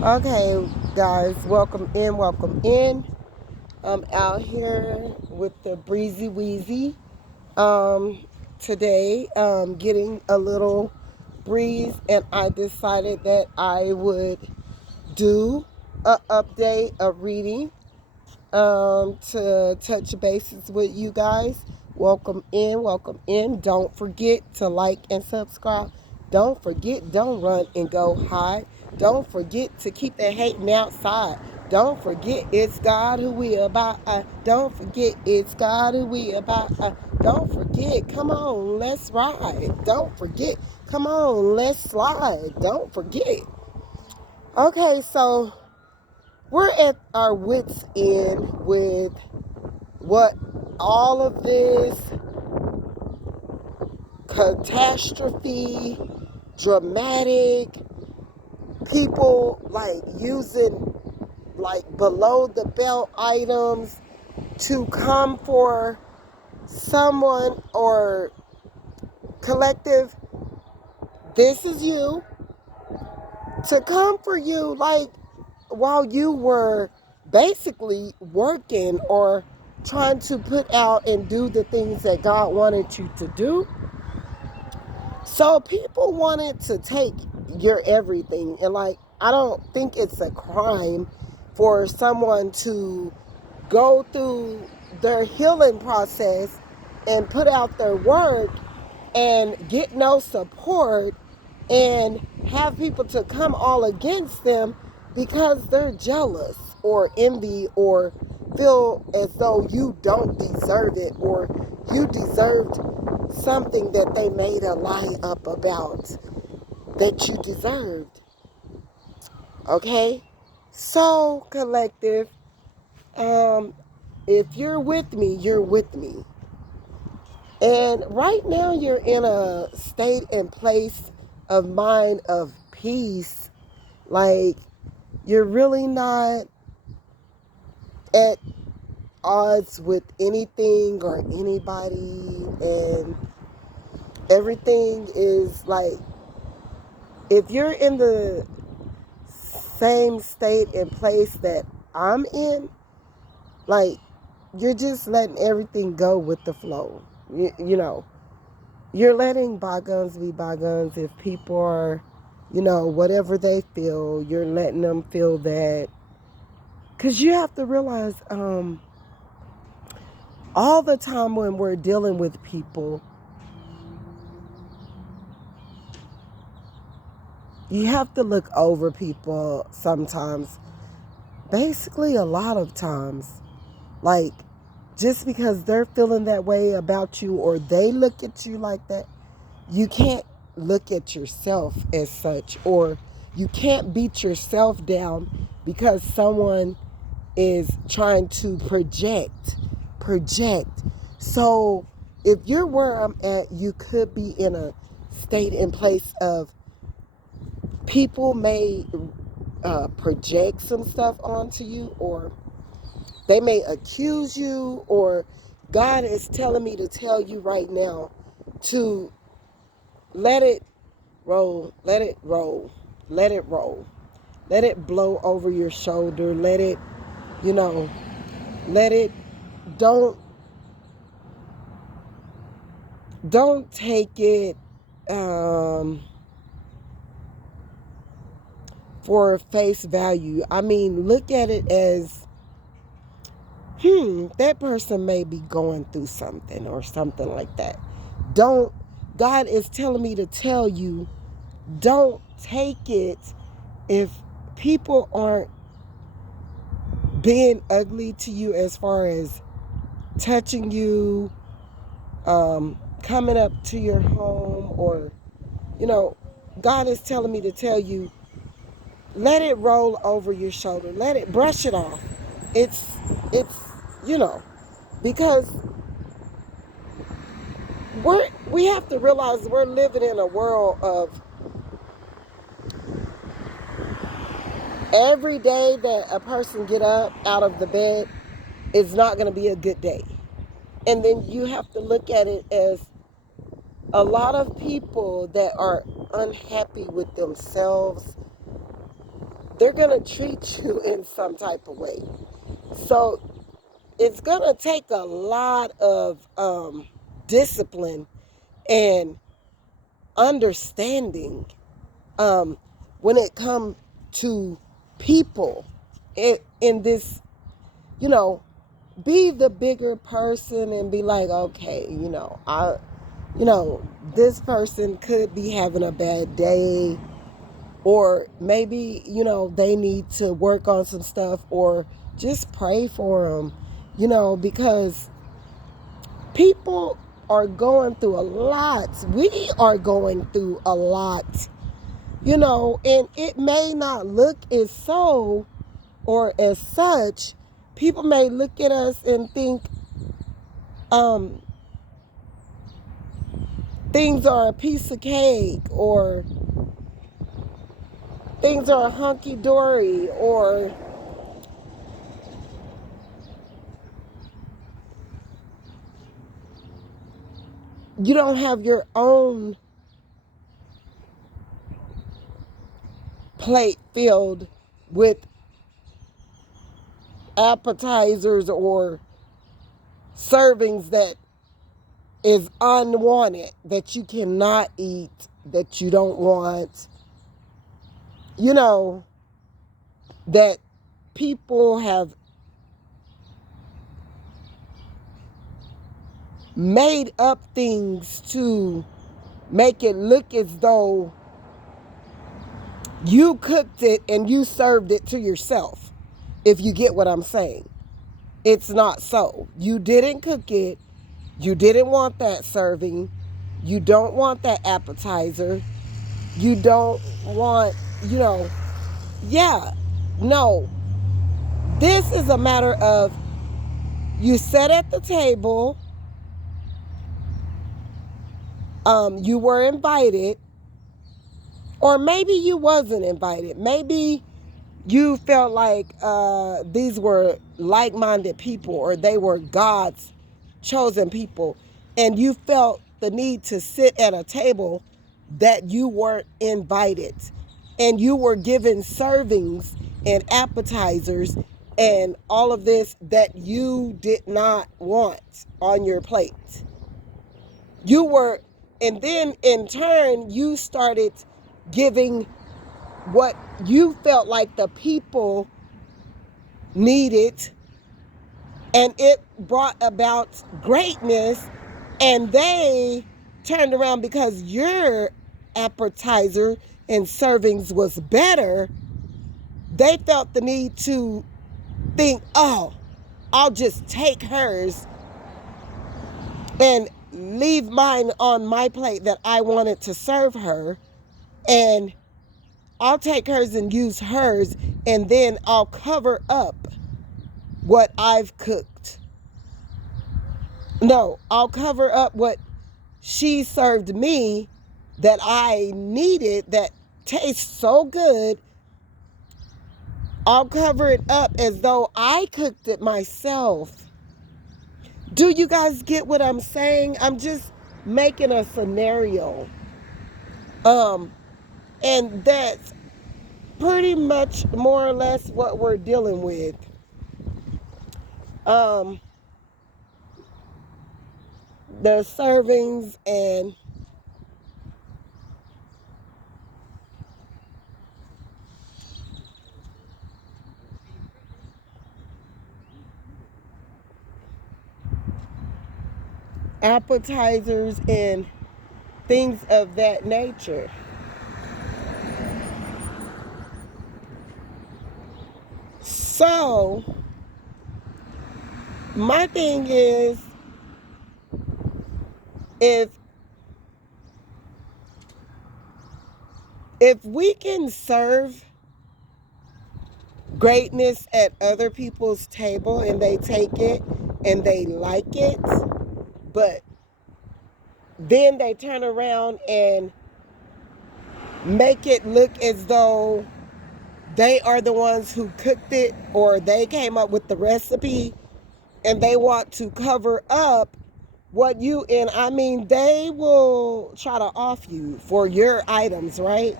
Okay, guys, welcome in, welcome in. I'm out here with the breezy wheezy. Um, Today, getting a little breeze, and I decided that I would do a update, a reading, to touch bases with you guys. Welcome in, welcome in. Don't forget to like and subscribe. Don't forget, don't run and go hide. Don't forget to keep the hating outside. Don't forget it's God who we about. Don't forget it's God who we about. Don't forget, come on, let's ride. Don't forget, come on, let's slide. Don't forget. Okay, so we're at our wits' end with what all of this catastrophe, dramatic, people like using like below the belt items to come for someone or collective. This is you to come for you, like while you were basically working or trying to put out and do the things that God wanted you to do. So people wanted to take your everything. And like, I don't think it's a crime for someone to go through their healing process and put out their work and get no support and have people to come all against them because they're jealous or envy or feel as though you don't deserve it or you deserved something that they made a lie up about that you deserved. Okay? So, collective, um, if you're with me, you're with me. And right now, you're in a state and place of mind of peace. Like, you're really not at odds with anything or anybody. And everything is like, if you're in the same state and place that I'm in, like, you're just letting everything go with the flow. You know, you're letting bygones be bygones. If people are, whatever they feel, you're letting them feel that. Because you have to realize, all the time when we're dealing with people, you have to look over people sometimes. Basically, a lot of times. Like, just because they're feeling that way about you or they look at you like that, you can't look at yourself as such, or you can't beat yourself down because someone is trying to project. So if you're where I'm at, you could be in a state and place of people may project some stuff onto you, or they may accuse you, or God is telling me to tell you right now to let it roll, let it roll, let it roll. Let it blow over your shoulder. Let it, you know, let it, don't, don't take it for face value. I mean, look at it as, that person may be going through something or something like that. Don't, God is telling me to tell you, don't take it if people aren't being ugly to you as far as touching you, coming up to your home, or, you know, God is telling me to tell you, let it roll over your shoulder. Let it brush it off. It's, you know, because we have to realize we're living in a world of every day that a person get up out of the bed, it's not going to be a good day. And then you have to look at it as a lot of people that are unhappy with themselves, they're going to treat you in some type of way. So it's going to take a lot of discipline and understanding when it comes to people in this, be the bigger person and be like, okay, this person could be having a bad day, or maybe, they need to work on some stuff, or just pray for them, because people are going through a lot. We are going through a lot, and it may not look as so or as such. People may look at us and think things are a piece of cake, or things are hunky-dory, or you don't have your own plate filled with appetizers or servings that is unwanted, that you cannot eat, that you don't want, that people have made up things to make it look as though you cooked it and you served it to yourself, if you get what I'm saying. It's not so. You didn't cook it. You didn't want that serving. You don't want that appetizer. You don't want, yeah. No. This is a matter of, you sat at the table, you were invited, or maybe you wasn't invited. Maybe you felt like these were like-minded people, or they were God's chosen people, and you felt the need to sit at a table that you weren't invited, and you were given servings and appetizers and all of this that you did not want on your plate. And then in turn, you started giving what you felt like the people needed, and it brought about greatness, and they turned around because your appetizer and servings was better. They felt the need to think, oh, I'll just take hers and leave mine on my plate that I wanted to serve her, and I'll take hers and use hers, and then I'll cover up what I've cooked. No, I'll cover up what she served me that I needed, that tastes so good. I'll cover it up as though I cooked it myself. Do you guys get what I'm saying? I'm just making a scenario. And that's pretty much more or less what we're dealing with. The servings and appetizers and things of that nature. So, my thing is, if we can serve greatness at other people's table and they take it and they like it, but then they turn around and make it look as though they are the ones who cooked it, or they came up with the recipe, and they want to cover up what you, and I mean, they will try to off you for your items, right?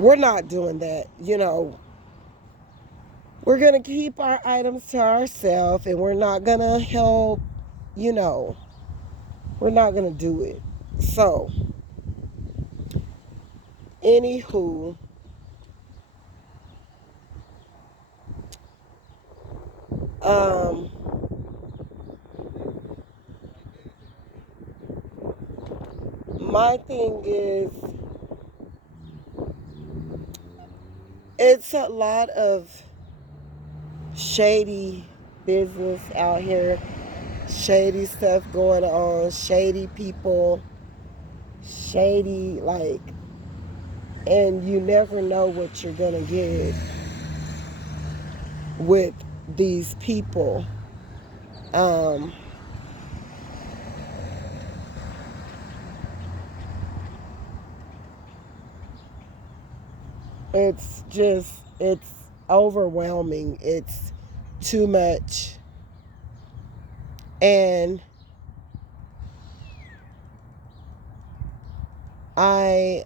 we're not doing that. We're going to keep our items to ourselves, and we're not going to help, you know, we're not going to do it. So, anywho, um, my thing is, it's a lot of shady business out here, shady stuff going on, shady people, shady, like, and you never know what you're going to get with these people. Um, it's overwhelming. It's too much. And I,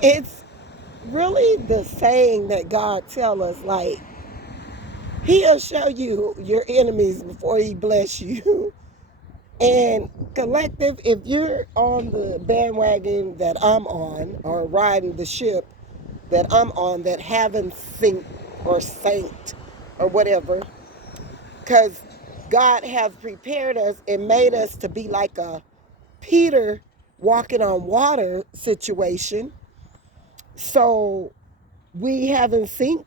it's really the saying that God tell us, like, he'll show you your enemies before he bless you. And collective, if you're on the bandwagon that I'm on, or riding the ship that I'm on, that haven't synced or saint or whatever, because God has prepared us and made us to be like a Peter walking on water situation. So we haven't synced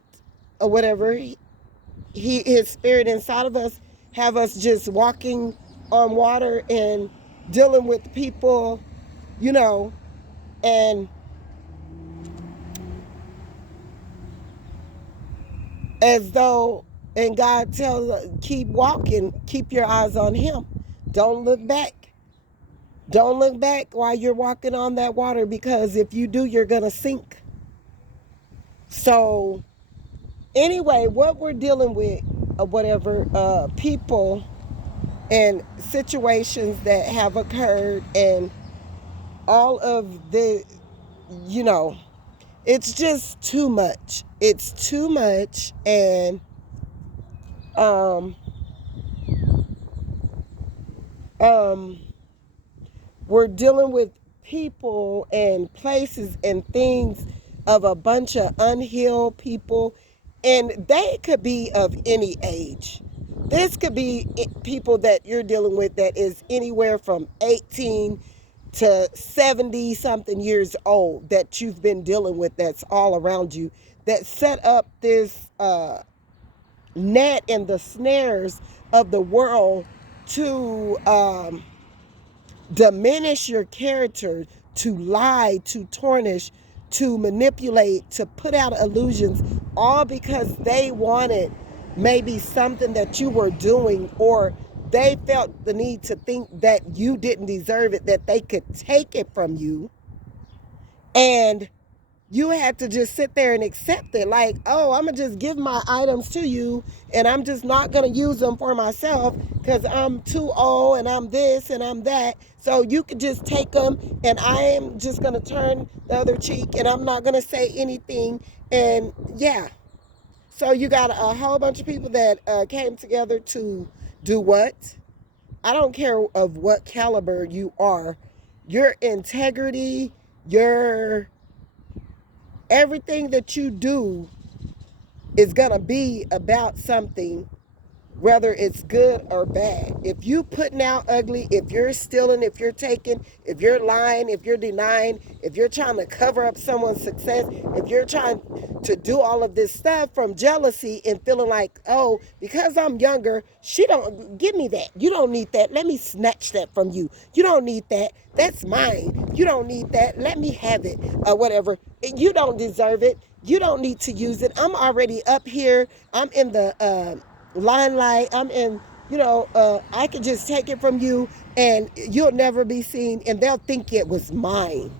or whatever. His spirit inside of us have us just walking on water and dealing with people, you know, and as though, and God tells us, keep walking, keep your eyes on him. Don't look back. Don't look back while you're walking on that water, because if you do, you're going to sink. So anyway, what we're dealing with, whatever, people and situations that have occurred, and all of the, you know, it's just too much. It's too much. And um um we're dealing with people and places and things of a bunch of unhealed people, and they could be of any age. This could be people that you're dealing with that is anywhere from 18 to 70 something years old, that you've been dealing with, that's all around you, that set up this net and the snares of the world to diminish your character, to lie, to tarnish, to manipulate, to put out illusions, all because they wanted maybe something that you were doing, or they felt the need to think that you didn't deserve it, that they could take it from you. And you had to just sit there and accept it. Like, oh, I'm going to just give my items to you, and I'm just not going to use them for myself because I'm too old and I'm this and I'm that. So you could just take them, and I am just going to turn the other cheek, and I'm not going to say anything. And yeah. So you got a whole bunch of people that came together to do what? I don't care of what caliber you are. Your integrity, your everything that you do is going to be about something, whether it's good or bad. If you putting out ugly, if you're stealing, if you're taking, if you're lying, if you're denying, if you're trying to cover up someone's success, if you're trying to do all of this stuff from jealousy and feeling like, oh, because I'm younger, she don't give me that. You don't need that. Let me snatch that from you. You don't need that. That's mine. You don't need that. Let me have it, or whatever. You don't deserve it. You don't need to use it. I'm already up here. I'm in the limelight. I'm in, I could just take it from you and you'll never be seen, and they'll think it was mine.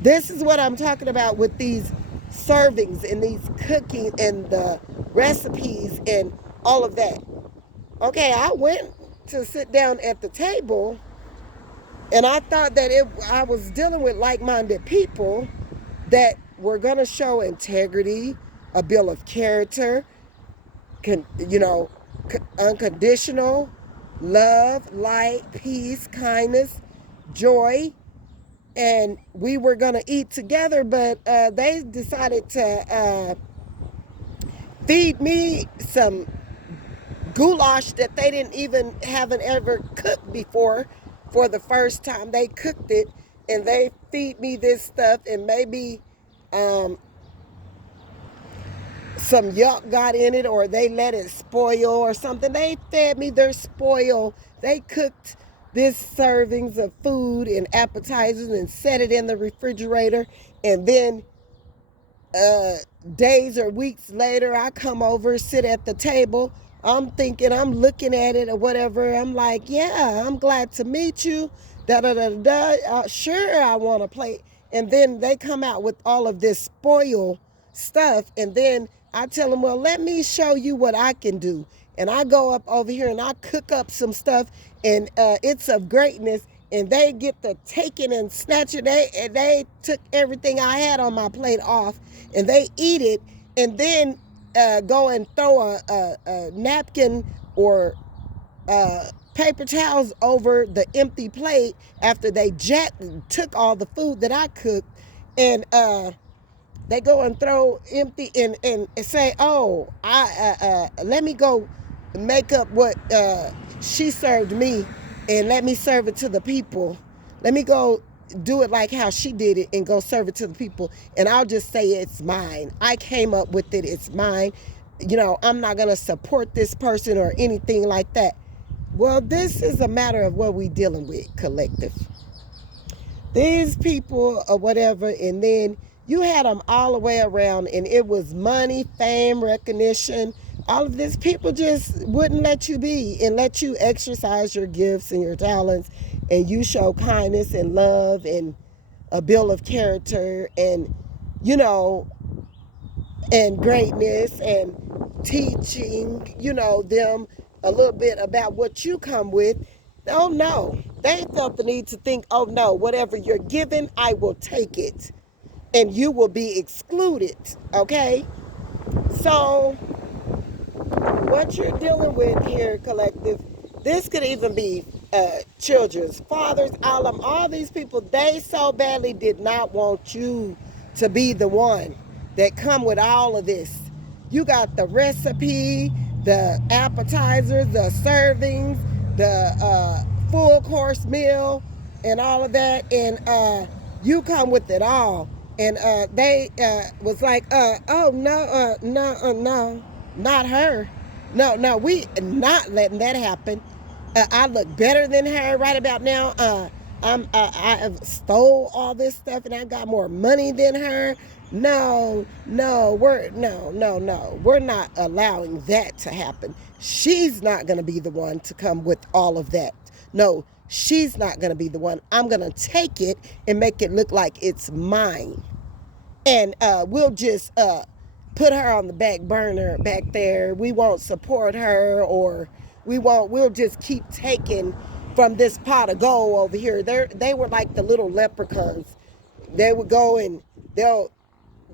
This is what I'm talking about with these servings and these cooking and the recipes and all of that. Okay, I went to sit down at the table, And I thought that I was dealing with like-minded people that were going to show integrity, a bill of character, unconditional love, light, peace, kindness, joy, and we were going to eat together, but they decided to feed me some goulash that they didn't even haven't ever cooked before. For the first time they cooked it, and they feed me this stuff, and maybe some yuck got in it, or they let it spoil or something. They fed me their spoil. They cooked this servings of food and appetizers and set it in the refrigerator, and then days or weeks later, I come over, sit at the table. I'm thinking, I'm looking at it or whatever. I'm like, yeah, I'm glad to meet you. Da da da da. Sure, I want to play. And then they come out with all of this spoil stuff. And then I tell them, well, let me show you what I can do. And I go up over here and I cook up some stuff, and it's of greatness. And they get to taking and snatching. They took everything I had on my plate off, and they eat it, and then go and throw a napkin or paper towels over the empty plate after they took all the food that I cooked, and they go and throw empty and say, oh, let me go make up what she served me, and let me serve it to the people. Let me go do it like how she did it and go serve it to the people. And I'll just say it's mine. I came up with it. It's mine. I'm not going to support this person or anything like that. Well, this is a matter of what we're dealing with, collective. These people or whatever, and then you had them all the way around, and it was money, fame, recognition. All of this, people just wouldn't let you be and let you exercise your gifts and your talents, and you show kindness and love and a bill of character, and and greatness, and teaching them a little bit about what you come with. Oh no, they felt the need to think, oh no, whatever you're given, I will take it, and you will be excluded. Okay, so what you're dealing with here, collective, this could even be children's fathers, all these people. They so badly did not want you to be the one that come with all of this. You got the recipe, the appetizers, the servings, the full course meal, and all of that, and you come with it all. And they was like, oh no, no, not her. No, we not letting that happen. I look better than her right about now. I have stole all this stuff, and I got more money than her. No, we're not allowing that to happen. She's not going to be the one to come with all of that. No, she's not going to be the one. I'm going to take it and make it look like it's mine. And we'll just put her on the back burner back there. We won't support her, or we'll just keep taking from this pot of gold over here. They were like the little leprechauns. They would go and they'll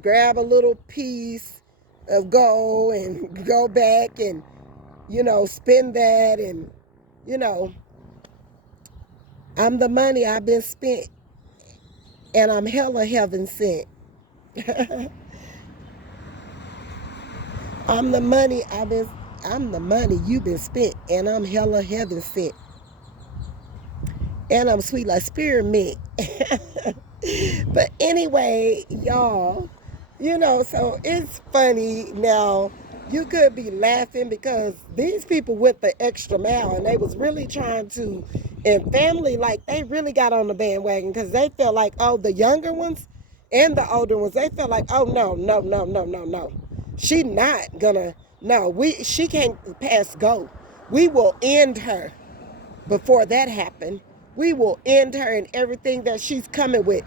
grab a little piece of gold and go back and, spend that, and, I'm the money I've been spent, and I'm hella heaven sent. I'm the money you've been spent, and I'm hella heaven sent. And I'm sweet like spearmint. But anyway, y'all, so it's funny. Now, you could be laughing because these people went the extra mile, and they was really trying to, and family, like, they really got on the bandwagon because they felt like, oh, the younger ones and the older ones, they felt like, oh, no. She not gonna, she can't pass go. We will end her before that happened. We will end her and everything that she's coming with.